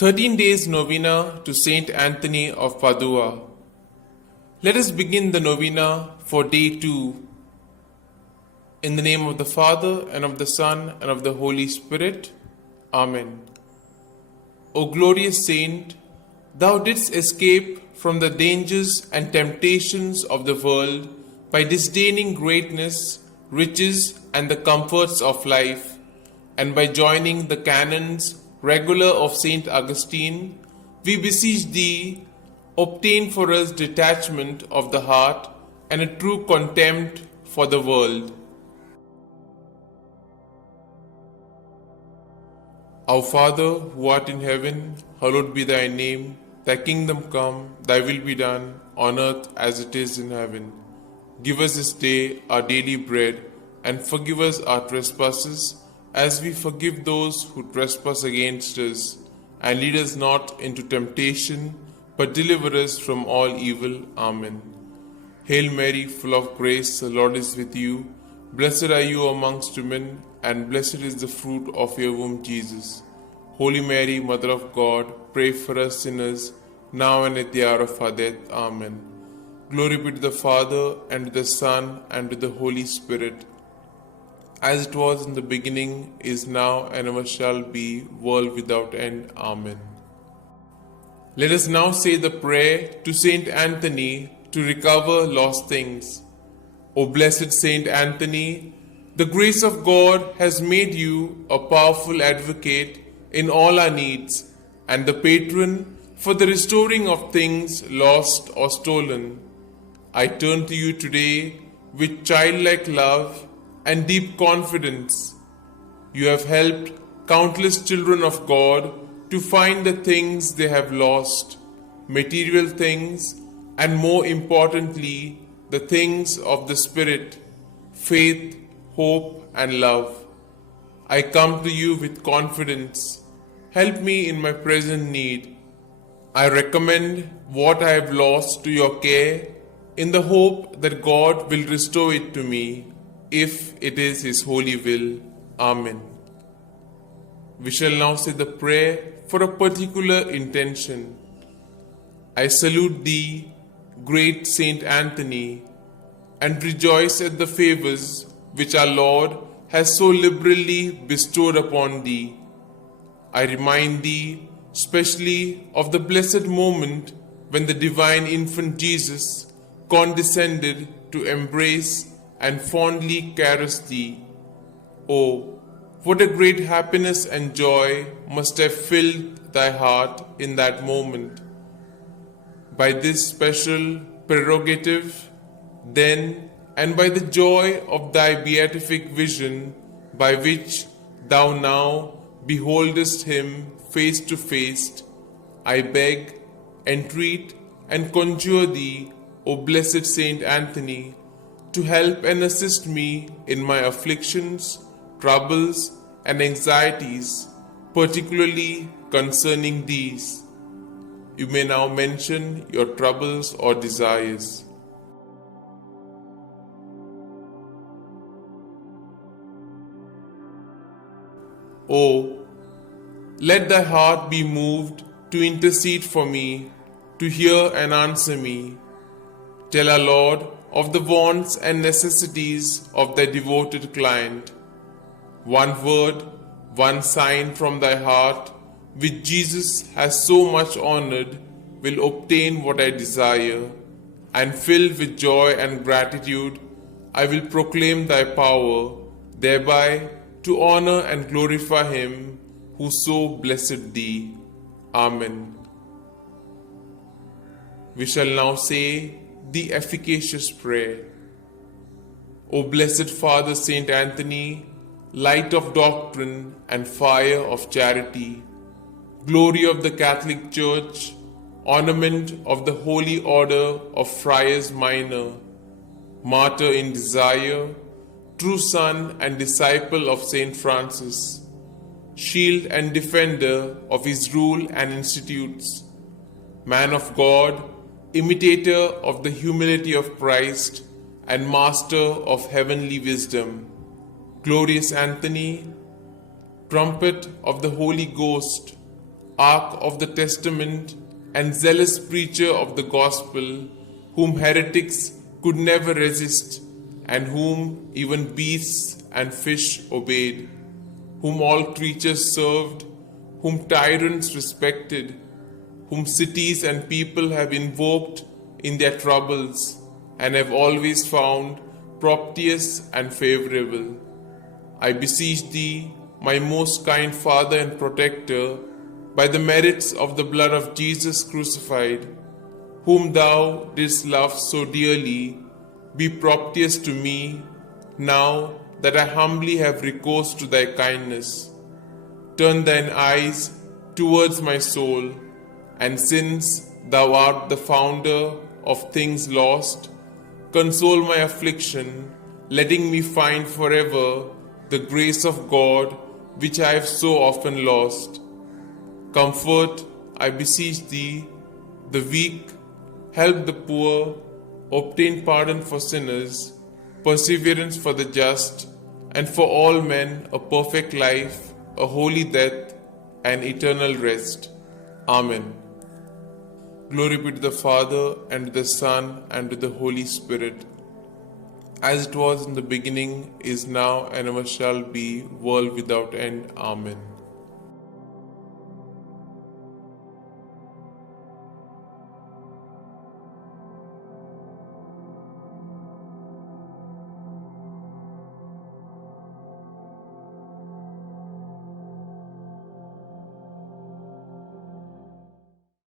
13 days novena to St Anthony of Padua. Let us begin the novena for day 2. In the name of the Father, and of the Son, and of the Holy Spirit. Amen. O glorious Saint, thou didst escape from the dangers and temptations of the world by disdaining greatness, riches, and the comforts of life, and by joining the canons regular of St. Augustine, we beseech thee, obtain for us detachment of the heart and a true contempt for the world. Our Father, who art in heaven, hallowed be thy name. Thy kingdom come, thy will be done, on earth as it is in heaven. Give us this day our daily bread, and forgive us our trespasses, as we forgive those who trespass against us. And lead us not into temptation, but deliver us from all evil. Amen. Hail Mary, full of grace, the Lord is with you. Blessed are you amongst women, and blessed is the fruit of your womb, Jesus. Holy Mary, Mother of God, pray for us sinners, now and at the hour of our death. Amen. Glory be to the Father, and to the Son, and to the Holy Spirit, as it was in the beginning, is now, and ever shall be, world without end. Amen. Let us now say the prayer to St. Anthony to recover lost things. O blessed St. Anthony, the grace of God has made you a powerful advocate in all our needs, and the patron for the restoring of things lost or stolen. I turn to you today with childlike love and deep confidence. You have helped countless children of God to find the things they have lost, material things, and more importantly, the things of the Spirit, faith, hope, and love. I come to you with confidence. Help me in my present need. I recommend what I have lost to your care, in the hope that God will restore it to me, if it is His holy will. Amen. We shall now say the prayer for a particular intention. I salute thee, great Saint Anthony, and rejoice at the favors which our Lord has so liberally bestowed upon thee. I remind thee specially of the blessed moment when the divine infant Jesus condescended to embrace and fondly caress thee. Oh, what a great happiness and joy must have filled thy heart in that moment. By this special prerogative, then, and by the joy of thy beatific vision, by which thou now beholdest him face to face, I beg, entreat, and conjure thee, O blessed Saint Anthony, to help and assist me in my afflictions, troubles, and anxieties, particularly concerning these. You may now mention your troubles or desires. Oh, let thy heart be moved to intercede for me, to hear and answer me. Tell our Lord of the wants and necessities of thy devoted client. One word, one sign from thy heart, which Jesus has so much honored, will obtain what I desire, and filled with joy and gratitude, I will proclaim thy power, thereby to honor and glorify him who so blessed thee. Amen. We shall now say the efficacious prayer. O blessed Father St. Anthony, light of doctrine and fire of charity, glory of the Catholic Church, ornament of the Holy Order of Friars Minor, martyr in desire, true son and disciple of St. Francis, shield and defender of his rule and institutes, man of God, imitator of the humility of Christ, and master of heavenly wisdom, glorious Anthony, trumpet of the Holy Ghost, Ark of the Testament and zealous preacher of the gospel, whom heretics could never resist, and whom even beasts and fish obeyed, whom all creatures served, whom tyrants respected, whom cities and people have invoked in their troubles, and have always found propitious and favorable. I beseech thee, my most kind Father and Protector, by the merits of the blood of Jesus crucified, whom thou didst love so dearly, be propitious to me, now that I humbly have recourse to thy kindness. Turn thine eyes towards my soul, and since thou art the founder of things lost, console my affliction, letting me find forever the grace of God which I have so often lost. Comfort, I beseech thee, the weak, help the poor, obtain pardon for sinners, perseverance for the just, and for all men a perfect life, a holy death, and eternal rest. Amen. Glory be to the Father, and to the Son, and to the Holy Spirit, as it was in the beginning, is now, and ever shall be, world without end. Amen.